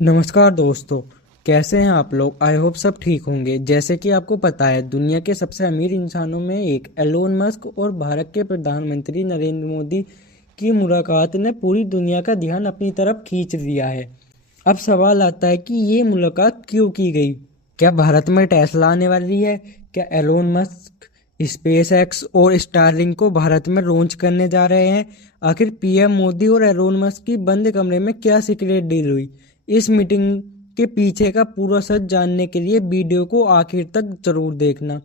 नमस्कार दोस्तों। कैसे हैं आप लोग? आई होप सब ठीक होंगे। जैसे कि आपको पता है, दुनिया के सबसे अमीर इंसानों में एक एलोन मस्क और भारत के प्रधानमंत्री नरेंद्र मोदी की मुलाकात ने पूरी दुनिया का ध्यान अपनी तरफ खींच लिया है। अब सवाल आता है कि ये मुलाकात क्यों की गई? क्या भारत में टेस्ला आने वाली है? क्या एलोन मस्क स्पेस एक्स और स्टारलिंक को भारत में लॉन्च करने जा रहे हैं? आखिर पीएम मोदी और एलोन मस्क की बंद कमरे में क्या सीक्रेट डील हुई? इस मीटिंग के पीछे का पूरा सच जानने के लिए वीडियो को आखिर तक जरूर देखना।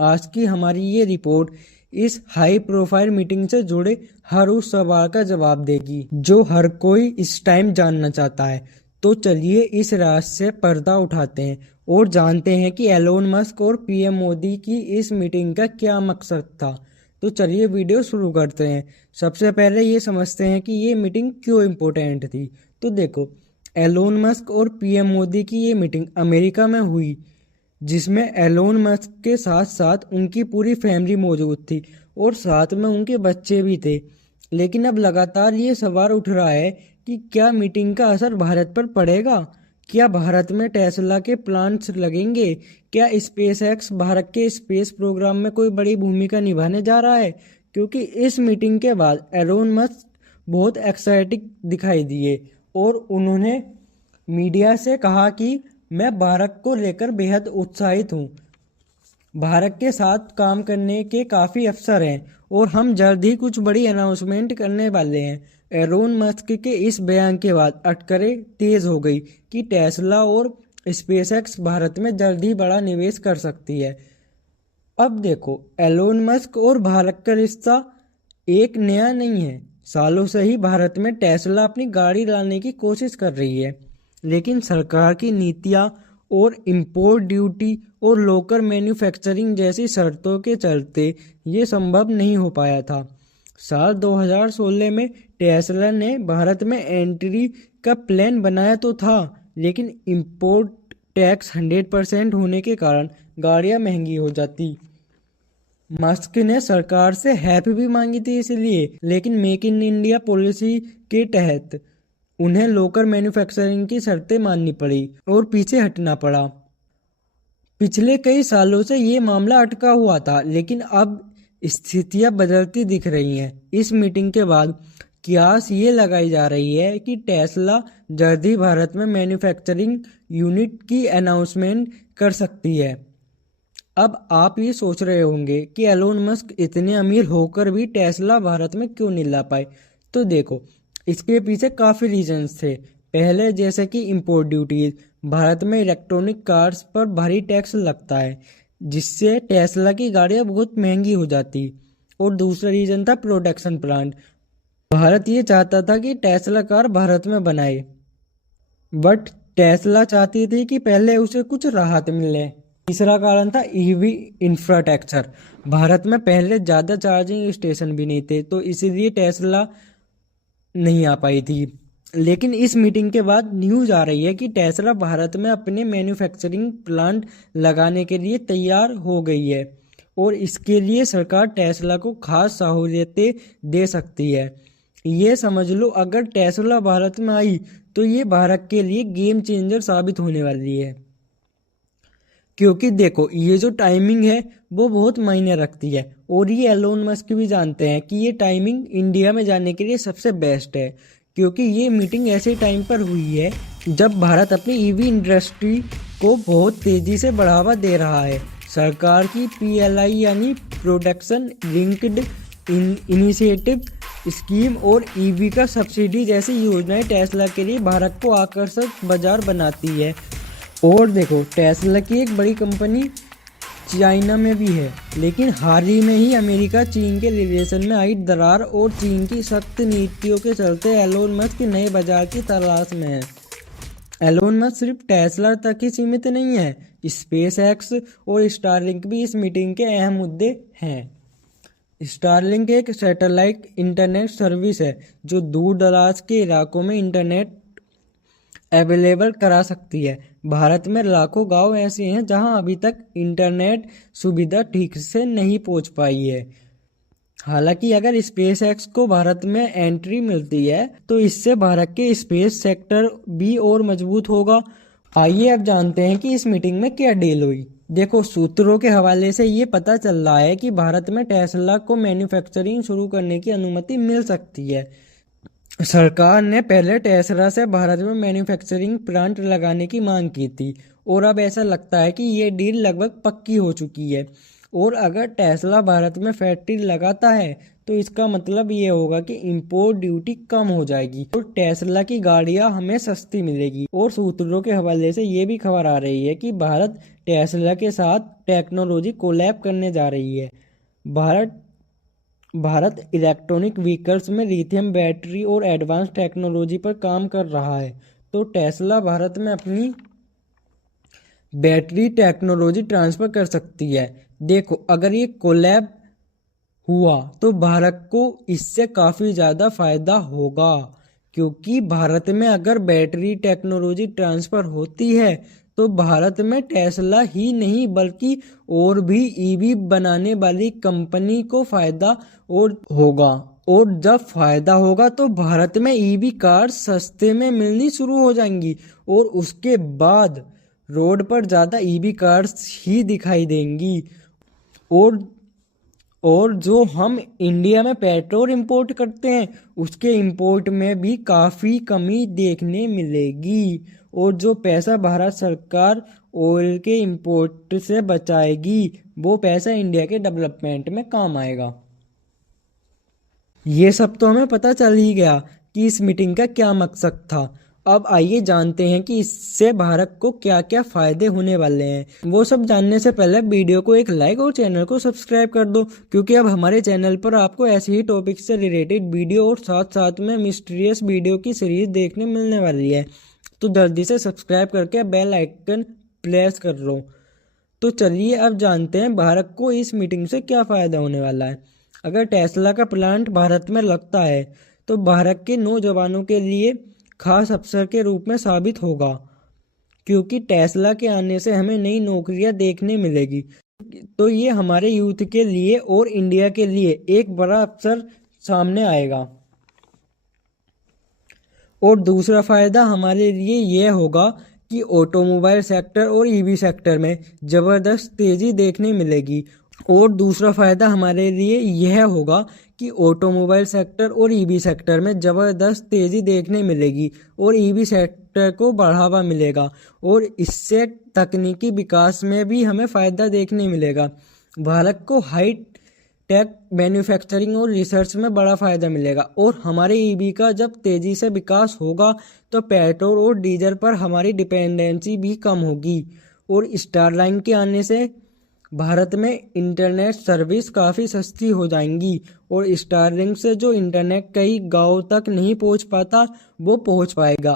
आज की हमारी ये रिपोर्ट इस हाई प्रोफाइल मीटिंग से जुड़े हर उस सवाल का जवाब देगी जो हर कोई इस टाइम जानना चाहता है। तो चलिए इस राज से पर्दा उठाते हैं और जानते हैं कि एलोन मस्क और पीएम मोदी की इस मीटिंग का क्या मकसद था। तो चलिए वीडियो शुरू करते हैं। सबसे पहले ये समझते हैं कि ये मीटिंग क्यों इम्पोर्टेंट थी। तो देखो, एलोन मस्क और पीएम मोदी की ये मीटिंग अमेरिका में हुई, जिसमें एलोन मस्क के साथ साथ उनकी पूरी फैमिली मौजूद थी और साथ में उनके बच्चे भी थे। लेकिन अब लगातार ये सवाल उठ रहा है कि क्या मीटिंग का असर भारत पर पड़ेगा? क्या भारत में टेस्ला के प्लांट्स लगेंगे? क्या स्पेस एक्स भारत के स्पेस प्रोग्राम में कोई बड़ी भूमिका निभाने जा रहा है? क्योंकि इस मीटिंग के बाद एलोन मस्क बहुत एक्साइटिंग दिखाई दिए और उन्होंने मीडिया से कहा कि मैं भारत को लेकर बेहद उत्साहित हूँ। भारत के साथ काम करने के काफ़ी अवसर हैं और हम जल्द ही कुछ बड़ी अनाउंसमेंट करने वाले हैं। एलोन मस्क के इस बयान के बाद अटकलें तेज हो गई कि टेस्ला और स्पेसएक्स भारत में जल्द ही बड़ा निवेश कर सकती है। अब देखो, एलोन मस्क और भारत का रिश्ता एक नया नहीं है। सालों से ही भारत में टेस्ला अपनी गाड़ी लाने की कोशिश कर रही है, लेकिन सरकार की नीतियां और इंपोर्ट ड्यूटी और लोकल मैन्युफैक्चरिंग जैसी शर्तों के चलते ये संभव नहीं हो पाया था। साल 2016 में टेस्ला ने भारत में एंट्री का प्लान बनाया तो था, लेकिन इंपोर्ट टैक्स 100% होने के कारण गाड़ियां महंगी हो जाती। मस्क ने सरकार से हेल्प भी मांगी थी इसलिए, लेकिन मेक इन इंडिया पॉलिसी के तहत उन्हें लोकल मैन्युफैक्चरिंग की शर्तें माननी पड़ी और पीछे हटना पड़ा। पिछले कई सालों से ये मामला अटका हुआ था, लेकिन अब स्थितियां बदलती दिख रही हैं। इस मीटिंग के बाद कियास ये लगाई जा रही है कि टेस्ला जल्द ही भारत में मैन्युफैक्चरिंग यूनिट की अनाउंसमेंट कर सकती है। अब आप ये सोच रहे होंगे कि एलोन मस्क इतने अमीर होकर भी टेस्ला भारत में क्यों नहीं ला पाए। तो देखो, इसके पीछे काफ़ी रीजंस थे। पहले, जैसे कि इंपोर्ट ड्यूटीज। भारत में इलेक्ट्रॉनिक कार्स पर भारी टैक्स लगता है, जिससे टेस्ला की गाड़ियां बहुत महंगी हो जाती। और दूसरा रीजन था प्रोडक्शन प्लांट। भारत ये चाहता था कि टेस्ला कार भारत में बनाए, बट टेस्ला चाहती थी कि पहले उसे कुछ राहत मिले। तीसरा कारण था ईवी इंफ्रास्ट्रक्चर। भारत में पहले ज़्यादा चार्जिंग स्टेशन भी नहीं थे, तो इसीलिए टेस्ला नहीं आ पाई थी। लेकिन इस मीटिंग के बाद न्यूज आ रही है कि टेस्ला भारत में अपने मैन्युफैक्चरिंग प्लांट लगाने के लिए तैयार हो गई है और इसके लिए सरकार टेस्ला को खास सहूलियतें दे सकती है। ये समझ लो, अगर टेस्ला भारत में आई तो ये भारत के लिए गेम चेंजर साबित होने वाली है। क्योंकि देखो, ये जो टाइमिंग है वो बहुत मायने रखती है और ये एलोन मस्क भी जानते हैं कि ये टाइमिंग इंडिया में जाने के लिए सबसे बेस्ट है। क्योंकि ये मीटिंग ऐसे टाइम पर हुई है जब भारत अपनी ईवी इंडस्ट्री को बहुत तेज़ी से बढ़ावा दे रहा है। सरकार की पीएलआई यानी प्रोडक्शन लिंक्ड इनिशिएटिव स्कीम और ईवी का सब्सिडी जैसी योजनाएं टेस्ला के लिए भारत को आकर्षक बाजार बनाती है। और देखो, टेस्ला की एक बड़ी कंपनी चाइना में भी है, लेकिन हाल ही में ही अमेरिका चीन के रिलेशन में आई दरार और चीन की सख्त नीतियों के चलते एलोन मस्क नए बाजार की तलाश में है। एलोन मस्क सिर्फ टेस्ला तक ही सीमित नहीं है, स्पेस एक्स और स्टारलिंक भी इस मीटिंग के अहम मुद्दे हैं। स्टारलिंक एक सैटेलाइट इंटरनेट सर्विस है जो दूर दराज के इलाकों में इंटरनेट अवेलेबल करा सकती है। भारत में लाखों गांव ऐसे हैं जहां अभी तक इंटरनेट सुविधा ठीक से नहीं पहुंच पाई है। हालांकि अगर स्पेस एक्स को भारत में एंट्री मिलती है तो इससे भारत के स्पेस सेक्टर भी और मजबूत होगा। आइए अब जानते हैं कि इस मीटिंग में क्या डील हुई। देखो, सूत्रों के हवाले से ये पता चल रहा है कि भारत में टेस्ला को मैन्युफैक्चरिंग शुरू करने की अनुमति मिल सकती है। सरकार ने पहले टेस्ला से भारत में मैन्युफैक्चरिंग प्लांट लगाने की मांग की थी और अब ऐसा लगता है कि ये डील लगभग पक्की हो चुकी है। और अगर टेस्ला भारत में फैक्ट्री लगाता है तो इसका मतलब ये होगा कि इंपोर्ट ड्यूटी कम हो जाएगी और टेस्ला की गाड़ियां हमें सस्ती मिलेगी। और सूत्रों के हवाले से ये भी खबर आ रही है कि भारत टेस्ला के साथ टेक्नोलॉजी कोलैब करने जा रही है। भारत इलेक्ट्रॉनिक व्हीकल्स में लिथियम बैटरी और एडवांस टेक्नोलॉजी पर काम कर रहा है, तो टेस्ला भारत में अपनी बैटरी टेक्नोलॉजी ट्रांसफर कर सकती है। देखो, अगर ये कोलैब हुआ तो भारत को इससे काफ़ी ज़्यादा फायदा होगा, क्योंकि भारत में अगर बैटरी टेक्नोलॉजी ट्रांसफ़र होती है तो भारत में टेस्ला ही नहीं बल्कि और भी ईवी बनाने वाली कंपनी को फायदा और होगा। और जब फायदा होगा तो भारत में ईवी कार सस्ते में मिलनी शुरू हो जाएंगी और उसके बाद रोड पर ज़्यादा ईवी कार्स ही दिखाई देंगी। और जो हम इंडिया में पेट्रोल इंपोर्ट करते हैं उसके इंपोर्ट में भी काफ़ी कमी देखने मिलेगी। और जो पैसा भारत सरकार ऑयल के इंपोर्ट से बचाएगी वो पैसा इंडिया के डेवलपमेंट में काम आएगा। ये सब तो हमें पता चल ही गया कि इस मीटिंग का क्या मकसद था। अब आइए जानते हैं कि इससे भारत को क्या क्या फायदे होने वाले हैं। वो सब जानने से पहले वीडियो को एक लाइक और चैनल को सब्सक्राइब कर दो, क्योंकि अब हमारे चैनल पर आपको ऐसे ही टॉपिक से रिलेटेड वीडियो और साथ साथ में मिस्टीरियस वीडियो की सीरीज देखने मिलने वाली है। तो जल्दी से सब्सक्राइब करके बेल आइकन प्रेस कर लो। तो चलिए अब जानते हैं भारत को इस मीटिंग से क्या फ़ायदा होने वाला है। अगर टेस्ला का प्लांट भारत में लगता है तो भारत के नौजवानों के लिए खास अवसर के रूप में साबित होगा, क्योंकि टेस्ला के आने से हमें नई नौकरियां देखने मिलेगी। तो ये हमारे यूथ के लिए और इंडिया के लिए एक बड़ा अवसर सामने आएगा। और दूसरा फायदा हमारे लिए यह होगा कि ऑटोमोबाइल सेक्टर और ईवी सेक्टर में ज़बरदस्त तेज़ी देखने मिलेगी। और दूसरा फ़ायदा हमारे लिए यह होगा कि ऑटोमोबाइल सेक्टर और ईवी सेक्टर में ज़बरदस्त तेज़ी देखने मिलेगी और ईवी सेक्टर को बढ़ावा मिलेगा और इससे तकनीकी विकास में भी हमें फ़ायदा देखने मिलेगा। भारत को हाई टेक मैन्युफैक्चरिंग और रिसर्च में बड़ा फ़ायदा मिलेगा। और हमारे ईवी का जब तेज़ी से विकास होगा तो पेट्रोल और डीजल पर हमारी डिपेंडेंसी भी कम होगी। और स्टारलाइन के आने से भारत में इंटरनेट सर्विस काफ़ी सस्ती हो जाएंगी और स्टारलिंक से जो इंटरनेट कई गांव तक नहीं पहुंच पाता वो पहुंच पाएगा।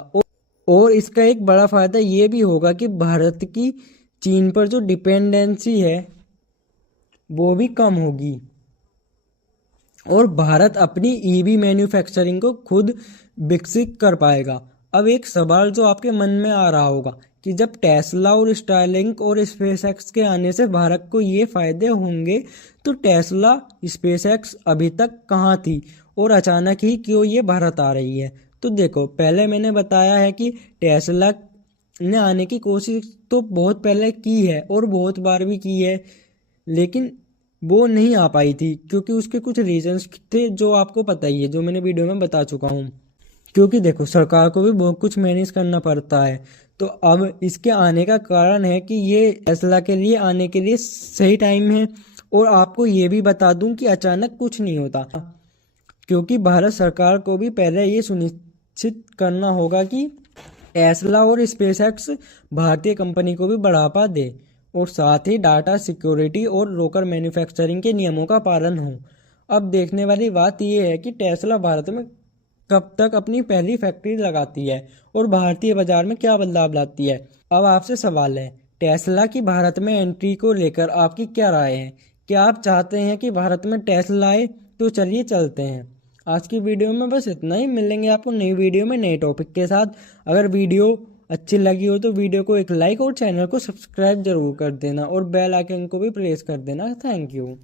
और इसका एक बड़ा फ़ायदा ये भी होगा कि भारत की चीन पर जो डिपेंडेंसी है वो भी कम होगी और भारत अपनी ईवी मैन्युफैक्चरिंग को खुद विकसित कर पाएगा। अब एक सवाल जो आपके मन में आ रहा होगा कि जब टेस्ला और स्टारलिंक और स्पेसएक्स के आने से भारत को ये फ़ायदे होंगे तो टेस्ला स्पेसएक्स अभी तक कहाँ थी और अचानक ही क्यों ये भारत आ रही है। तो देखो, पहले मैंने बताया है कि टेस्ला ने आने की कोशिश तो बहुत पहले की है और बहुत बार भी की है, लेकिन वो नहीं आ पाई थी क्योंकि उसके कुछ रीजंस थे जो आपको पता ही है, जो मैंने वीडियो में बता चुका हूँ। क्योंकि देखो, सरकार को भी बहुत कुछ मैनेज करना पड़ता है। तो अब इसके आने का कारण है कि ये टेस्ला के लिए आने के लिए सही टाइम है। और आपको ये भी बता दूं कि अचानक कुछ नहीं होता, क्योंकि भारत सरकार को भी पहले ये सुनिश्चित करना होगा कि टेस्ला और स्पेसएक्स भारतीय कंपनी को भी बढ़ावा दे और साथ ही डाटा सिक्योरिटी और लोकल मैन्युफैक्चरिंग के नियमों का पालन हो। अब देखने वाली बात यह है कि टेस्ला भारत में कब तक अपनी पहली फैक्ट्री लगाती है और भारतीय बाजार में क्या बदलाव लाती है। अब आपसे सवाल है, टेस्ला की भारत में एंट्री को लेकर आपकी क्या राय है? क्या आप चाहते हैं कि भारत में टेस्ला आए? तो चलिए चलते हैं। आज की वीडियो में बस इतना ही। मिलेंगे आपको नई वीडियो में नए टॉपिक के साथ। अगर वीडियो अच्छी लगी हो तो वीडियो को एक लाइक और चैनल को सब्सक्राइब जरूर कर देना और बेल आइकन को भी प्रेस कर देना। Thank you.